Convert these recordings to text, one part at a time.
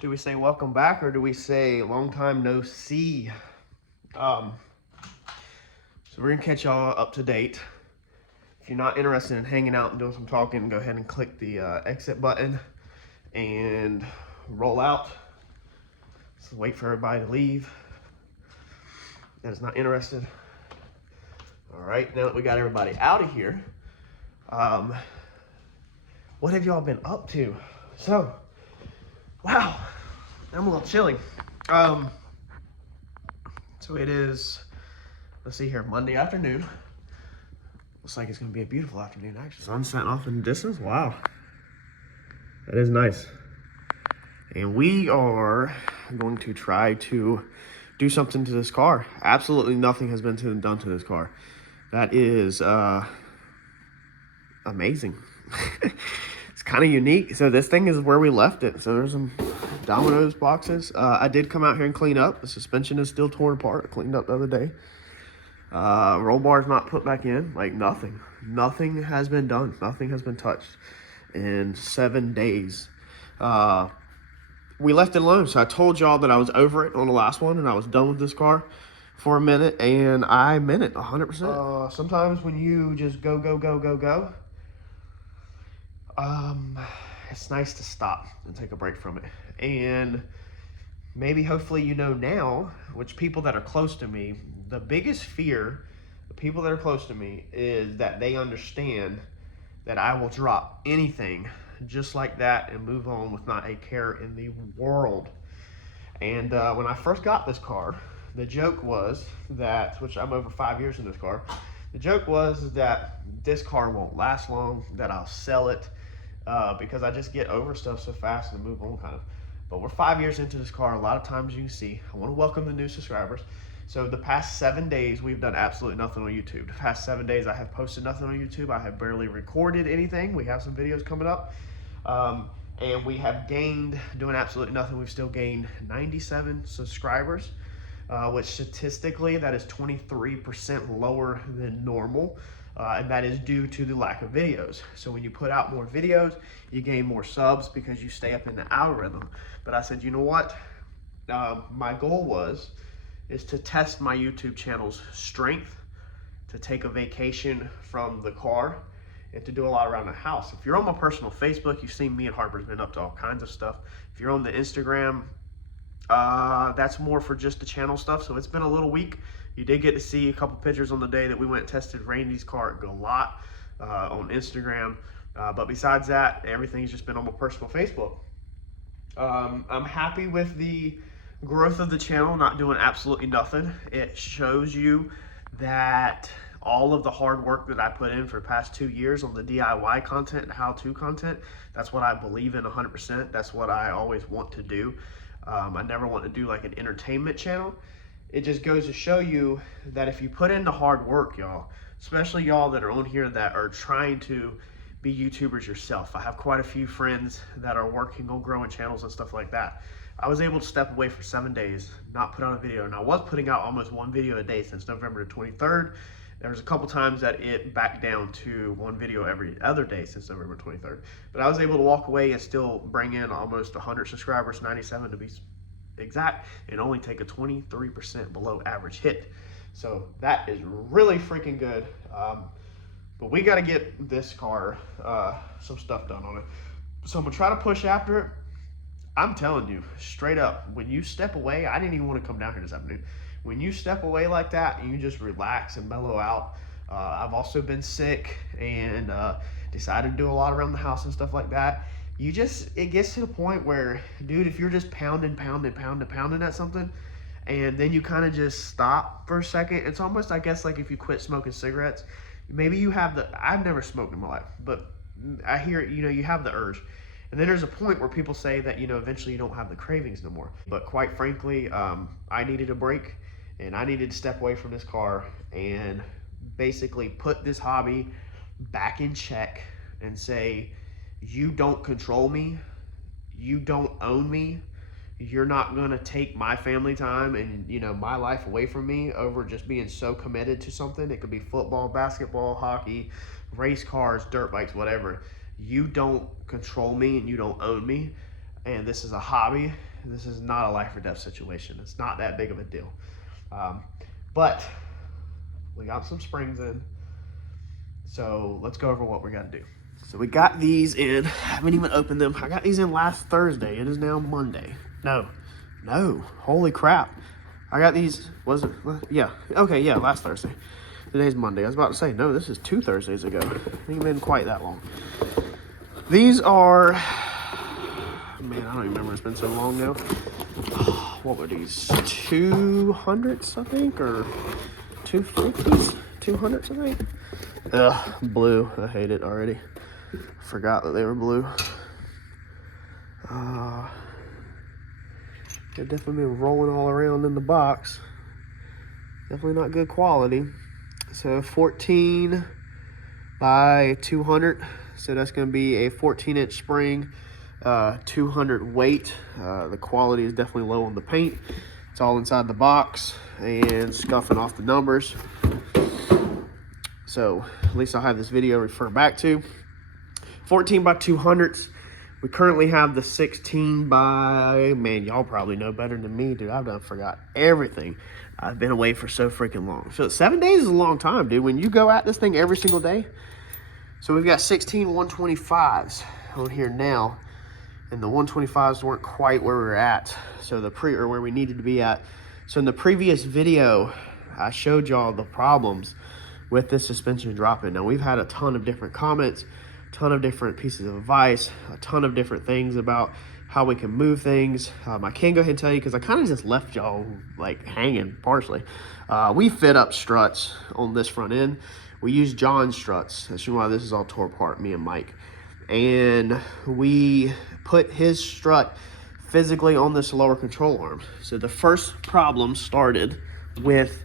Do we say welcome back or do we say long time no see? So we're gonna catch y'all up to date. If you're not interested in hanging out and doing some talking, go ahead and click the exit button and roll out. So wait for everybody to leave that is not interested. All right, now that we got everybody out of here, what have y'all been up to? So, wow, I'm a little chilly. So it is, let's see here, Monday afternoon. Looks like it's gonna be a beautiful afternoon, actually. Sun setting off in the distance, wow. That is nice. And we are going to try to do something to this car. Absolutely nothing has been done to this car. That is amazing. It's kind of unique. So this thing is where we left it. So there's some Domino's boxes. I did come out here and clean up. The suspension is still torn apart. I cleaned up the other day. Roll bar's not put back in. Like nothing. Nothing has been done. Nothing has been touched in 7 days. We left it alone. So I told y'all that I was over it on the last one and I was done with this car for a minute, and I meant it 100%. Sometimes when you just go, it's nice to stop and take a break from it. And maybe hopefully you know now, which people that are close to me, the biggest fear, the people that are close to me, is that they understand that I will drop anything just like that and move on with not a care in the world. And when I first got this car, the joke was that, which I'm over 5 years in this car, the joke was that this car won't last long, that I'll sell it because I just get over stuff so fast and move on kind of. But we're 5 years into this car. A lot of times you can see, I want to welcome the new subscribers. So the past 7 days, we've done absolutely nothing on YouTube. The past 7 days, I have posted nothing on YouTube. I have barely recorded anything. We have some videos coming up. And we have gained, doing absolutely nothing, we've still gained 97 subscribers, which statistically, that is 23% lower than normal. And that is due to the lack of videos. So when you put out more videos, you gain more subs because you stay up in the algorithm. But I said, you know what? My goal is to test my YouTube channel's strength, to take a vacation from the car, and to do a lot around the house. If you're on my personal Facebook, you've seen me and Harper's been up to all kinds of stuff. If you're on the Instagram, that's more for just the channel stuff. So it's been a little week. You did get to see a couple pictures on the day that we went and tested Randy's car at Go Lot on Instagram. But besides that, everything's just been on my personal Facebook. I'm happy with the growth of the channel, not doing absolutely nothing. It shows you that all of the hard work that I put in for the past 2 years on the DIY content and how-to content, that's what I believe in 100%. That's what I always want to do. I never want to do like an entertainment channel. It just goes to show you that if you put in the hard work, y'all, especially y'all that are on here that are trying to be YouTubers yourself. I have quite a few friends that are working on growing channels and stuff like that. I was able to step away for 7 days, not put out a video, and I was putting out almost 1 video a day since November the 23rd. There was a couple times that it backed down to 1 video every other day since November 23rd. But I was able to walk away and still bring in almost 100 subscribers, 97 to be exact, and only take a 23% below average hit. So that is really freaking good. But we got to get this car some stuff done on it. So I'm going to try to push after it. I'm telling you, straight up, when you step away, I didn't even want to come down here this afternoon. When you step away like that and you just relax and mellow out, I've also been sick and decided to do a lot around the house and stuff like that. It gets to the point where, dude, if you're just pounding at something, and then you kind of just stop for a second, it's almost, I guess, like if you quit smoking cigarettes. Maybe you have I've never smoked in my life, but I hear, you have the urge. And then there's a point where people say that, eventually you don't have the cravings no more. But quite frankly, I needed a break, and I needed to step away from this car and basically put this hobby back in check and say, you don't control me, you don't own me, you're not gonna take my family time and my life away from me over just being so committed to something. It could be football, basketball, hockey, race cars, dirt bikes, whatever. You don't control me and you don't own me, and this is a hobby, This is not a life or death situation. It's not that big of a deal. But we got some springs in. So let's go over what we got to do. So we got these in. I haven't even opened them. I got these in last Thursday. It is now Monday. No. Holy crap. I got these, was it? Yeah. Okay, yeah, last Thursday. Today's Monday. I was about to say, no, this is 2 Thursdays ago. It ain't been quite that long. These are, man, I don't even remember. It's been so long now. What were these? 200s, I think, or 250s? 200s, I think. Ugh, blue. I hate it already. Forgot that they were blue. They've definitely been rolling all around in the box. Definitely not good quality. So 14 by 200. So that's going to be a 14-inch spring, 200 weight. The quality is definitely low on the paint. It's all inside the box and scuffing off the numbers. So at least I'll have this video to refer back to. 14 by 200s. We currently have the 16 by, man, y'all probably know better than me, dude. I've done forgot everything. I've been away for so freaking long. So 7 days is a long time, dude. When you go at this thing every single day. So we've got 16 125s on here now. And the 125s weren't quite where we were at. So or where we needed to be at. So in the previous video, I showed y'all the problems with this suspension dropping. Now we've had a ton of different comments, ton of different pieces of advice, a ton of different things about how we can move things. I can go ahead and tell you, because I kind of just left y'all like hanging partially. We fit up struts on this front end. We use John's struts. That's why this is all tore apart, me and Mike. And we put his strut physically on this lower control arm. So the first problem started with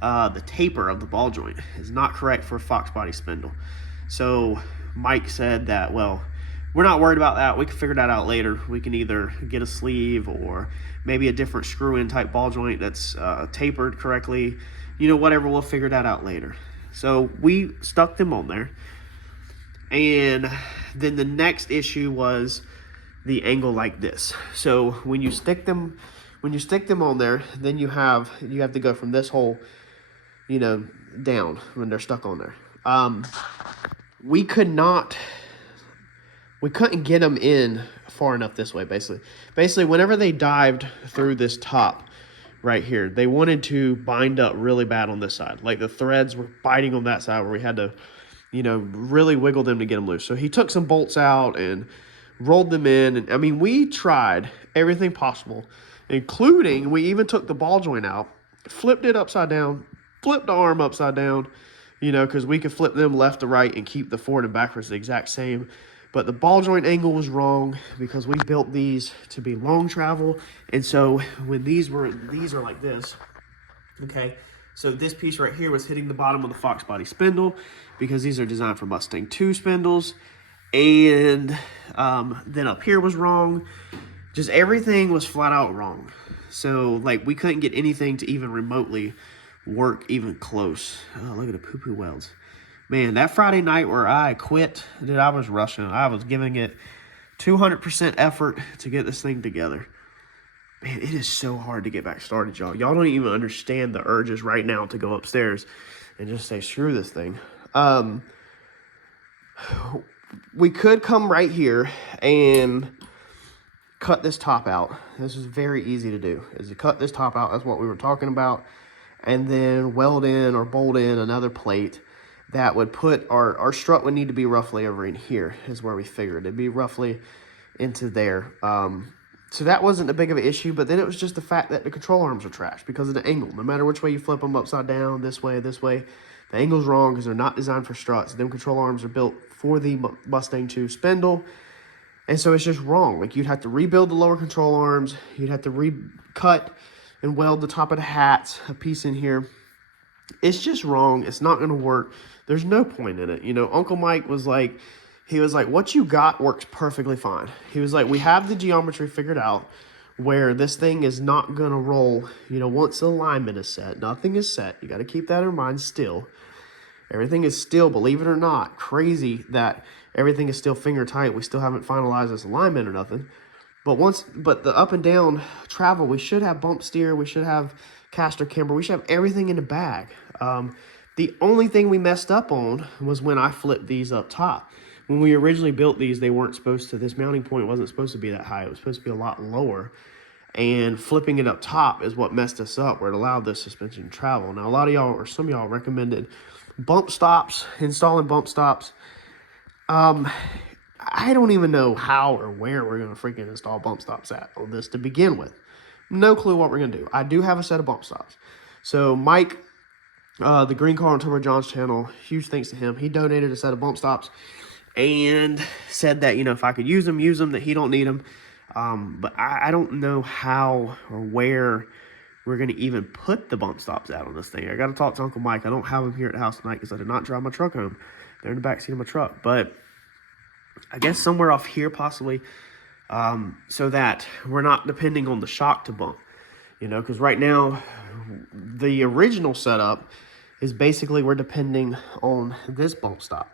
the taper of the ball joint is not correct for a Fox body spindle. So Mike said that, well, we're not worried about that. We can figure that out later. We can either get a sleeve or maybe a different screw-in type ball joint that's tapered correctly. You know, whatever, we'll figure that out later. So we stuck them on there. And then the next issue was the angle like this. So when you stick them on there, then you have to go from this hole, you know, down when they're stuck on there. We couldn't get them in far enough this way, basically whenever they dived through this top right here, they wanted to bind up really bad on this side. Like the threads were biting on that side where we had to, you know, really wiggle them to get them loose. So he took some bolts out and rolled them in. And I mean, we tried everything possible, including we even took the ball joint out, flipped it upside down, flipped the arm upside down, you know, because we could flip them left to right and keep the forward and backwards the exact same. But the ball joint angle was wrong because we built these to be long travel. And so when these are like this, okay, so this piece right here was hitting the bottom of the Fox body spindle because these are designed for Mustang II spindles. And then up here was wrong. Just everything was flat out wrong. So like we couldn't get anything to even remotely work even close. Oh, look at the poo-poo welds. Man, that Friday night where I quit, dude, I was rushing. I was giving it 200% effort to get this thing together. Man, it is so hard to get back started, y'all. Y'all don't even understand the urges right now to go upstairs and just say, screw this thing. We could come right here and cut this top out. This is very easy to do, is to cut this top out. That's what we were talking about. And then weld in or bolt in another plate that would put our strut would need to be roughly over in here is where we figured. It'd be roughly into there. So that wasn't a big of an issue, but then it was just the fact that the control arms are trash because of the angle. No matter which way you flip them, upside down, this way, the angle's wrong because they're not designed for struts. Them control arms are built for the Mustang II spindle. And so it's just wrong. Like you'd have to rebuild the lower control arms. You'd have to recut and weld the top of the hats, a piece in here. It's just wrong. It's not going to work. There's no point in it. You know, Uncle Mike was like, what you got works perfectly fine. He was like, we have the geometry figured out where this thing is not going to roll, you know, once the alignment is set. Nothing is set. You got to keep that in mind still. Everything is still, believe it or not, crazy that everything is still finger tight. We still haven't finalized this alignment or nothing. But the up and down travel, we should have bump steer, we should have caster camber, we should have everything in the bag. The only thing we messed up on was when I flipped these up top. When we originally built these, they weren't supposed to, this mounting point wasn't supposed to be that high. It was supposed to be a lot lower. And flipping it up top is what messed us up, where it allowed this suspension to travel. Now, a lot of y'all, or some of y'all, recommended bump stops, installing bump stops. I don't even know how or where we're going to freaking install bump stops at on this to begin with. No clue what we're going to do. I do have a set of bump stops. So Mike, the Green Car on Turbo John's channel, huge thanks to him. He donated a set of bump stops and said that, you know, if I could use them, that he don't need them. But I don't know how or where we're going to even put the bump stops out on this thing. I got to talk to Uncle Mike. I don't have him here at the house tonight because I did not drive my truck home. They're in the backseat of my truck. But I guess somewhere off here possibly, so that we're not depending on the shock to bump. You know, because right now, the original setup is basically we're depending on this bump stop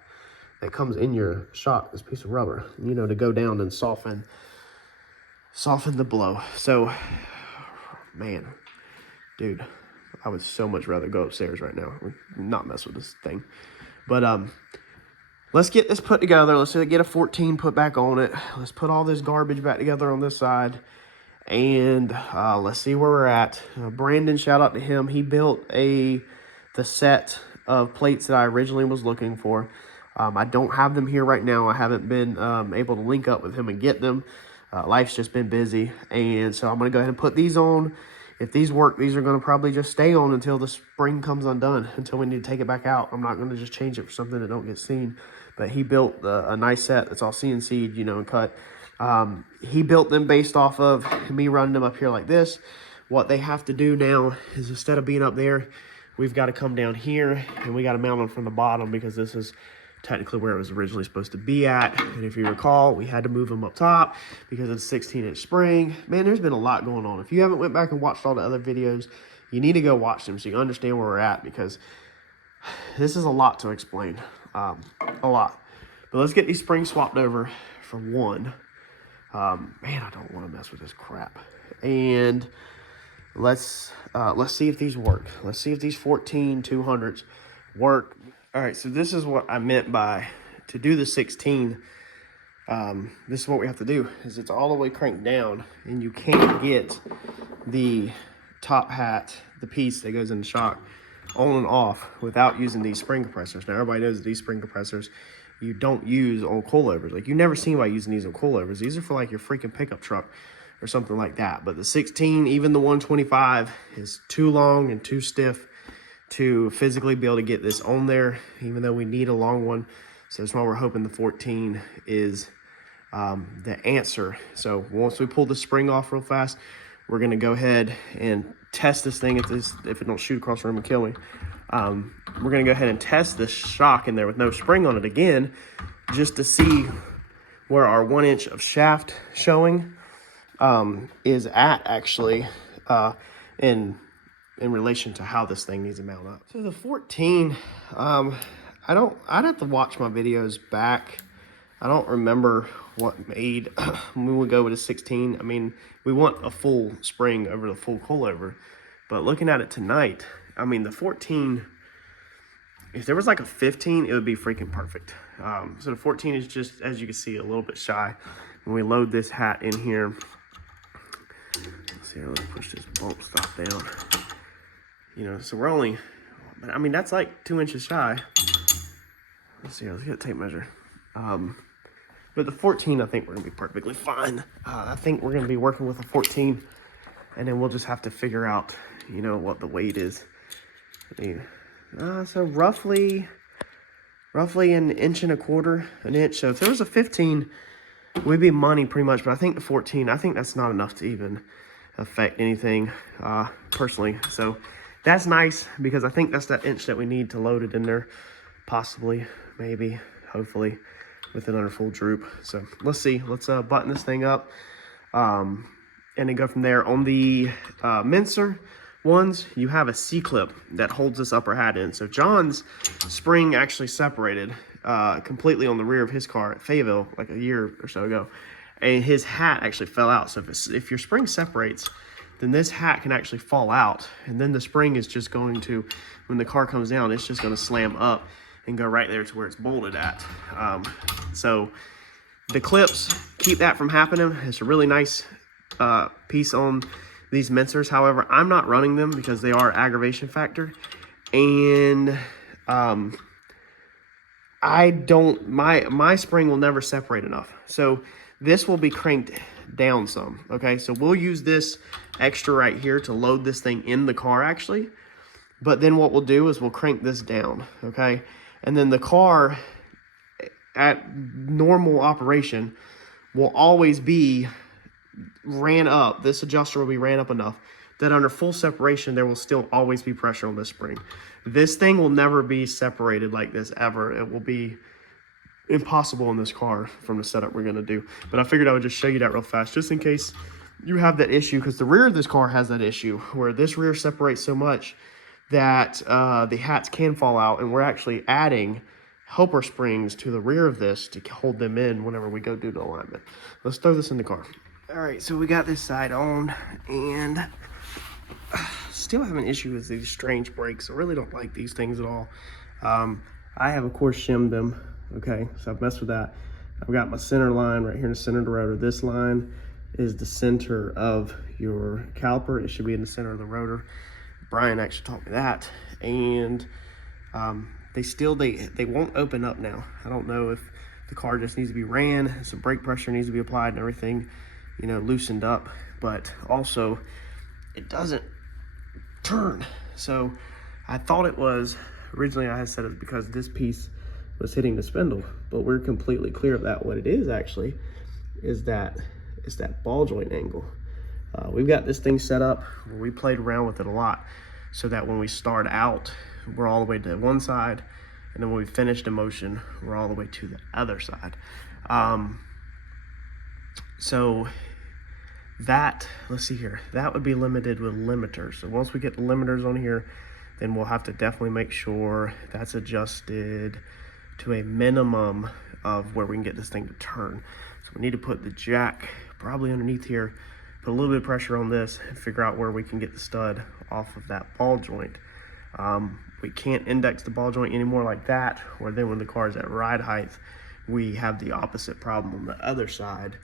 that comes in your shock, this piece of rubber, you know, to go down and soften the blow. So, man, dude, I would so much rather go upstairs right now and not mess with this thing. But let's get this put together. Let's get a 14 put back on it. Let's put all this garbage back together on this side, and let's see where we're at. Brandon, shout out to him. He built the set of plates that I originally was looking for. I don't have them here right now. I haven't been able to link up with him and get them. Life's just been busy, and so I'm going to go ahead and put these on. If these work, these are going to probably just stay on until the spring comes undone, until we need to take it back out. I'm not going to just change it for something that don't get seen. But he built a nice set that's all CNC'd, you know, and cut. He built them based off of me running them up here like this. What they have to do now is, instead of being up there, we've got to come down here, and we got to mount them from the bottom, because this is technically where it was originally supposed to be at. And if you recall, we had to move them up top because it's a 16-inch spring. Man, there's been a lot going on. If you haven't went back and watched all the other videos, you need to go watch them so you understand where we're at, because this is a lot to explain. A lot. But let's get these springs swapped over for one. Man, I don't want to mess with this crap. And let's see if these work. Let's see if these 14-200s work. All right, so this is what I meant by, to do the 16, this is what we have to do, is it's all the way cranked down, and you can't get the top hat, the piece that goes in the shock, on and off without using these spring compressors. Now, everybody knows that these spring compressors you don't use on coilovers. Like, you never see anybody using these on coilovers. These are for, like, your freaking pickup truck or something like that. But the 16, even the 125, is too long and too stiff to physically be able to get this on there, even though we need a long one. So that's why we're hoping the 14 is the answer. So once we pull the spring off real fast, we're going to go ahead and test this thing. If it don't shoot across the room and kill me, we're going to go ahead and test this shock in there with no spring on it again, just to see where our 1 inch of shaft showing is at, actually, in relation to how this thing needs to mount up. So the 14, I'd have to watch my videos back. I don't remember what made when we would go with a 16. I mean, we want a full spring over the full coilover, but looking at it tonight, I mean, the 14, if there was like a 15, it would be freaking perfect. So the 14 is just, as you can see, a little bit shy. When we load this hat in here, let's see here, let's push this bump stop down. You know, so we're only, I mean, that's like 2 inches shy. Let's see, let's get a tape measure. But the 14, I think we're going to be perfectly fine. I think we're going to be working with a 14, and then we'll just have to figure out, you know, what the weight is. I mean, so roughly 1.25 inches. So if there was a 15, we'd be money pretty much. But I think the 14, I think that's not enough to even affect anything, personally. So that's nice, because I think that's that inch that we need to load it in there, possibly, maybe, hopefully, with it under full droop. So let's see. Let's button this thing up, and then go from there. On the Mincer ones, you have a C-clip that holds this upper hat in. So John's spring actually separated completely on the rear of his car at Fayetteville like a year or so ago. and his hat actually fell out. So if your spring separates, then this hat can actually fall out, and then the spring is just going to, when the car comes down, it's just going to slam up and go right there to where it's bolted at. So the clips keep that from happening. It's a really nice piece on these mincers. However, I'm not running them because they are aggravation factor, and my spring will never separate enough. So this will be cranked down some, okay? So we'll use this extra right here to load this thing in the car actually. But then what we'll do is we'll crank this down, okay? And then the car at normal operation will always be ran up. This adjuster will be ran up enough that under full separation, there will still always be pressure on this spring. This thing will never be separated like this ever. It will be impossible in this car from the setup we're gonna do. But I figured I would just show you that real fast, just in case you have that issue, because the rear of this car has that issue where this rear separates so much that the hats can fall out, and we're actually adding helper springs to the rear of this to hold them in whenever we go do the alignment. Let's throw this in the car. All right, so we got this side on, and still have an issue with these strange brakes. I really don't like these things at all. I have, of course, shimmed them. Okay, so I've messed with that. I've got my center line right here in the center of the rotor. This line is the center of your caliper. It should be in the center of the rotor. Brian actually taught me that. And they won't open up now. I don't know if the car just needs to be ran, some brake pressure needs to be applied and everything, you know, loosened up. But also, it doesn't turn. So I thought it was, originally I had said it was because this piece was hitting the spindle, but we're completely clear of that. What it is actually is that it's that ball joint angle. We've got this thing set up where we played around with it a lot, so that when we start out, we're all the way to one side, and then when we finish the motion, we're all the way to the other side. So that, let's see here, that would be limited with limiters. So once we get the limiters on here, then we'll have to definitely make sure that's adjusted to a minimum of where we can get this thing to turn. So we need to put the jack probably underneath here, put a little bit of pressure on this, and figure out where we can get the stud off of that ball joint. We can't index the ball joint anymore like that, or then when the car is at ride height, we have the opposite problem on the other side,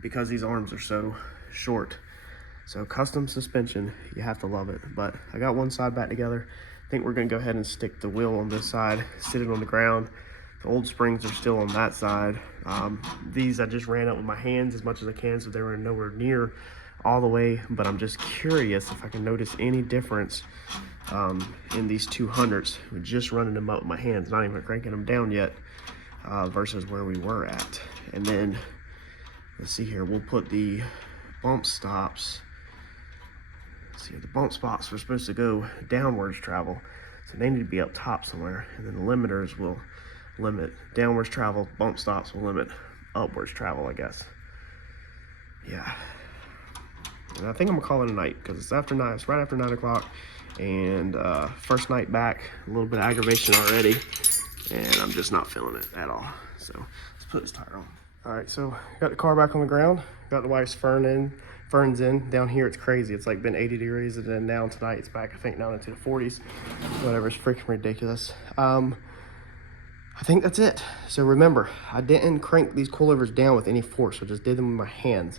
because these arms are so short. So custom suspension, you have to love it. But I got one side back together. I think we're gonna go ahead and stick the wheel on this side, sit it on the ground. The old springs are still on that side. These I just ran up with my hands as much as I can, so they were nowhere near all the way, but I'm just curious if I can notice any difference in these 200s with just running them up with my hands, not even cranking them down yet, versus where we were at. And then, let's see here, we'll put the bump stops. See, the bump spots were supposed to go downwards travel, so they need to be up top somewhere, and then the limiters will limit downwards travel, bump stops will limit upwards travel, I guess. Yeah, and I think I'm gonna call it a night because it's after 9, it's right after 9 o'clock, and first night back, a little bit of aggravation already, and I'm just not feeling it at all. So let's put this tire on. All right, so got the car back on the ground, got the wife's ferns in. Down here it's crazy, it's like been 80 degrees, and then now tonight it's back, I think, down into the 40s. Whatever, it's freaking ridiculous. I think that's it. So remember, I didn't crank these coilovers down with any force, I just did them with my hands.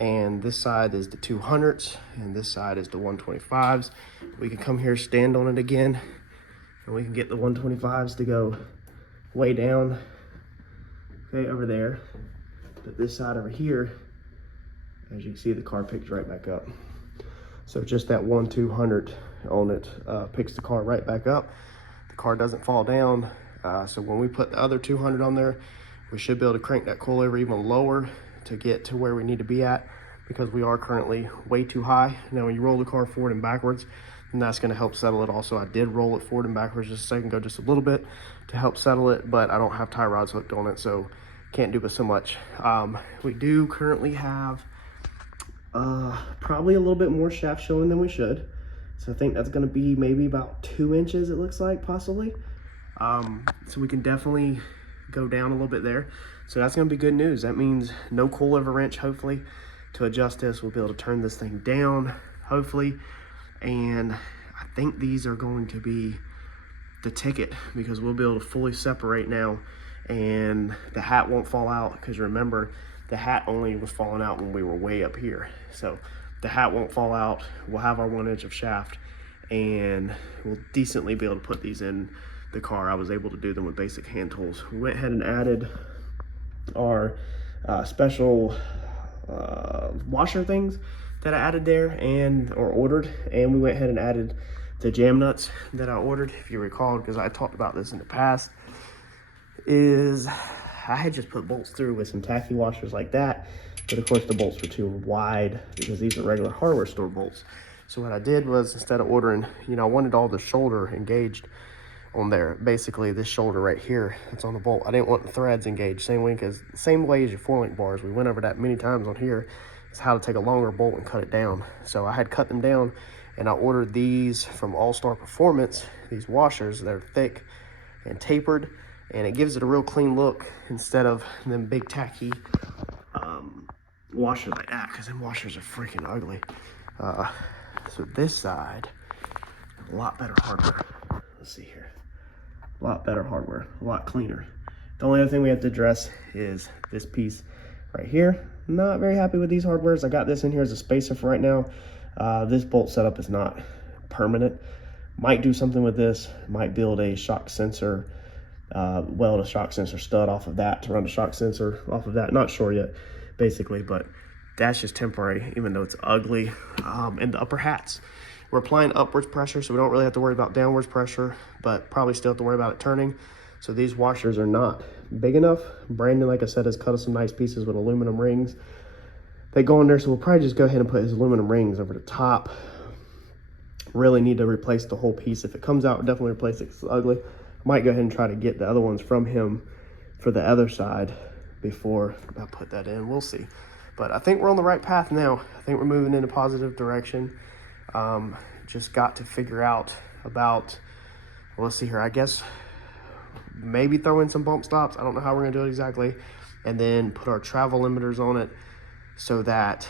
And this side is the 200s, and this side is the 125s. We can come here, stand on it again, and we can get the 125s to go way down, okay, over there. But this side over here, as you can see, the car picks right back up. So just that 1/200 on it picks the car right back up. The car doesn't fall down. So when we put the other 200 on there, we should be able to crank that coilover even lower to get to where we need to be at, because we are currently way too high. Now when you roll the car forward and backwards, then that's going to help settle it also. I did roll it forward and backwards just a second ago, just a little bit to help settle it, but I don't have tie rods hooked on it, so can't do but so much. We do currently have probably a little bit more shaft showing than we should, so I think that's going to be maybe about 2 inches, it looks like, possibly. So we can definitely go down a little bit there. So that's gonna be good news. That means no coilover wrench, hopefully, to adjust this. We'll be able to turn this thing down, hopefully. And I think these are going to be the ticket, because we'll be able to fully separate now, and the hat won't fall out, because remember, the hat only was falling out when we were way up here. So the hat won't fall out. We'll have our 1 inch of shaft, and we'll decently be able to put these in the car. I was able to do them with basic hand tools. We went ahead and added our special washer things that I added there or ordered, and we went ahead and added the jam nuts that I ordered. If you recall, because I talked about this in the past, is I had just put bolts through with some tacky washers like that, but of course the bolts were too wide because these are regular hardware store bolts. So what I did was, instead of ordering, you know, I wanted all the shoulder engaged on there, basically this shoulder right here that's on the bolt. I didn't want the threads engaged, same way as your 4-link bars. We went over that many times on here, is how to take a longer bolt and cut it down. So I had cut them down, and I ordered these from All Star Performance, these washers. They're thick and tapered, and it gives it a real clean look instead of them big tacky washers like that, because them washers are freaking ugly. So this side, a lot better hardware. Let's see here. A lot better hardware, a lot cleaner. The only other thing we have to address is this piece right here. Not very happy with these hardwares. I got this in here as a spacer for right now. This bolt setup is not permanent. Might do something with this. Might build a shock sensor, weld a shock sensor stud off of that to run the shock sensor off of that. Not sure yet, basically, but that's just temporary, even though it's ugly. And the upper hats, we're applying upwards pressure, so we don't really have to worry about downwards pressure, but probably still have to worry about it turning. So these washers are not big enough. Brandon, like I said, has cut us some nice pieces with aluminum rings. They go in there, so we'll probably just go ahead and put his aluminum rings over the top. Really need to replace the whole piece. If it comes out, we'll definitely replace it. It's ugly. Might go ahead and try to get the other ones from him for the other side before I put that in. We'll see. But I think we're on the right path now. I think we're moving in a positive direction. Just got to figure out about, well, let's see here, I guess maybe throw in some bump stops. I don't know how we're gonna do it exactly. And then put our travel limiters on it so that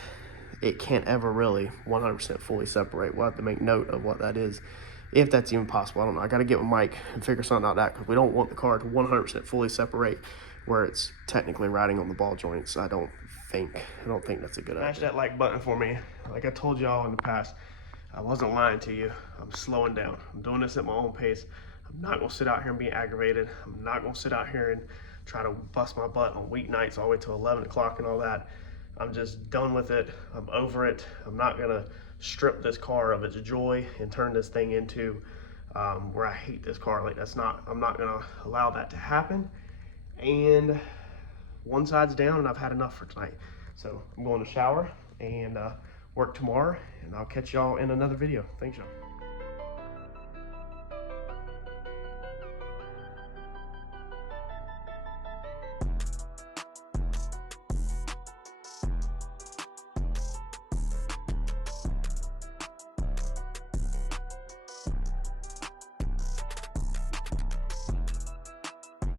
it can't ever really 100% fully separate. We'll have to make note of what that is, if that's even possible. I don't know. I got to get with Mike and figure something out that, because we don't want the car to 100% fully separate where it's technically riding on the ball joints. I don't think that's a good idea. Smash that like button for me. Like I told y'all in the past, I wasn't lying to you. I'm slowing down. I'm doing this at my own pace. I'm not gonna sit out here and be aggravated. I'm not gonna sit out here and try to bust my butt on weeknights all the way till 11 o'clock and all that. I'm just done with it. I'm over it. I'm not gonna strip this car of its joy and turn this thing into where I hate this car. Like, I'm not gonna allow that to happen. And one side's down, and I've had enough for tonight. So I'm going to shower and work tomorrow, and I'll catch y'all in another video. Thanks, y'all.